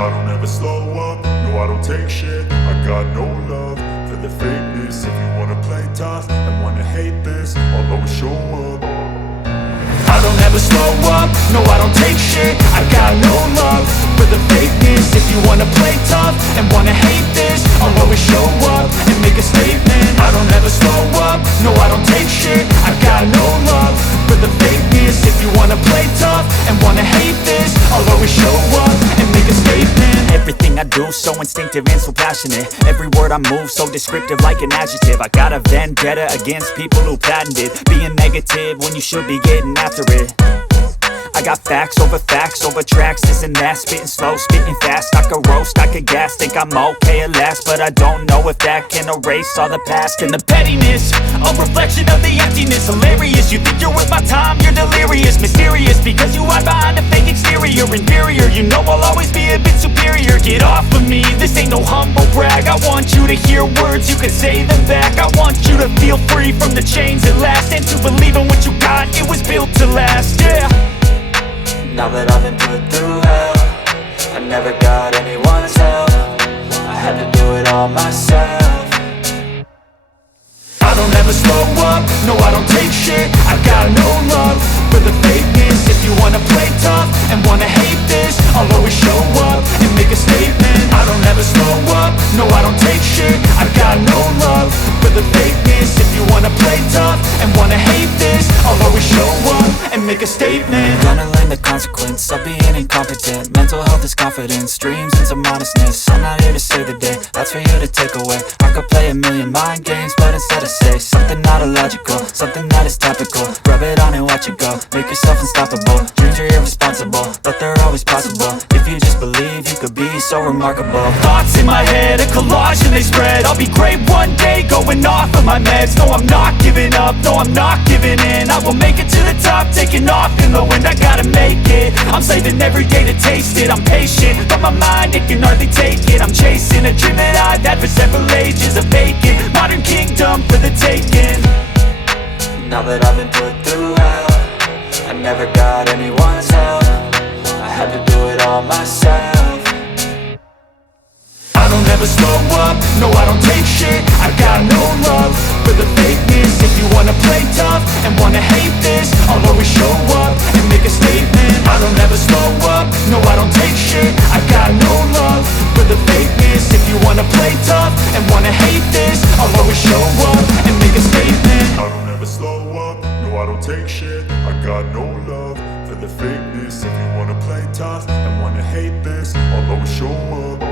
I don't ever slow up, no I don't take shit. I got no love for the fakeness. If you wanna play tough and wanna hate this, I'll always show up. I don't ever slow up, no I don't take shit. I got no love for the fakeness. If you wanna play tough and wanna hate this, I'll always show up and make a statement. I don't ever slow up, no I don't take shit. I got no love for the fakeness. If you wanna play tough and wanna hate this, I'll always show up and make a statement. Everything I do so instinctive and so passionate. Every word I move so descriptive like an adjective. I got a vendetta against people who patented being negative when you should be getting after it. I got facts over tracks, this and that. Spitting slow, spitting fast, I could roast, I could gas. Think I'm okay at last, but I don't know if that can erase all the past. And the pettiness, a reflection of the emptiness. Hilarious, you think you're worth my time, you're delirious. Mysterious, because you hide behind a fake exterior. Inferior, you know I'll always be a bit superior. Get off of me, this ain't no humble brag. I want you to hear words, you can say them back. I want you to feel free from the chains at last, and to believe in what you got, it was built to last, yeah. Now that I've been put through hell, I never got anyone's help. I had to do it all myself. I don't ever slow up, no I don't take shit. I got no love for the fakeness. If you wanna play tough and wanna hate this, I'll always show up and make a statement. I don't ever slow up, no I don't take shit. I got no love for the fakeness. If you wanna play tough and wanna hate this, I'll always show up and make a statement. Gonna learn the consequence of being incompetent. Mental health is confidence, dreams and some modestness. I'm not here to save the day, that's for you to take away. I could play a million mind games, but instead I say something not illogical, something that is topical. Rub it on and watch it go, make yourself unstoppable. Dreams are irresponsible, but they're always possible. If you just believe, you could be so remarkable. Thoughts in my head, a collage and they spread. I'll be great one day, going off of my meds. No, I'm not giving up, no, I'm not giving in. I will make it to the top, taking off in the wind. I gotta make it, I'm saving every day to taste it. I'm patient, but my mind, it can hardly take it. I'm chasing a dream that I've had for several ages. A vacant, modern kingdom for the taking. Now that I've been put through hell, I never got anyone's help. I had to do it all all myself. I don't ever slow up, no I don't take shit. I got no love for the fakeness. If you wanna play tough and wanna hate this, I'll always show up and make a statement. I don't ever slow up, no I don't take shit. I got no love for the fakeness. If you wanna play tough and wanna hate this, I'll always show up and make a statement. I don't ever slow up, no I don't take shit. I got no love for the fakeness. If you wanna play tough and wanna hate this, I'll always show up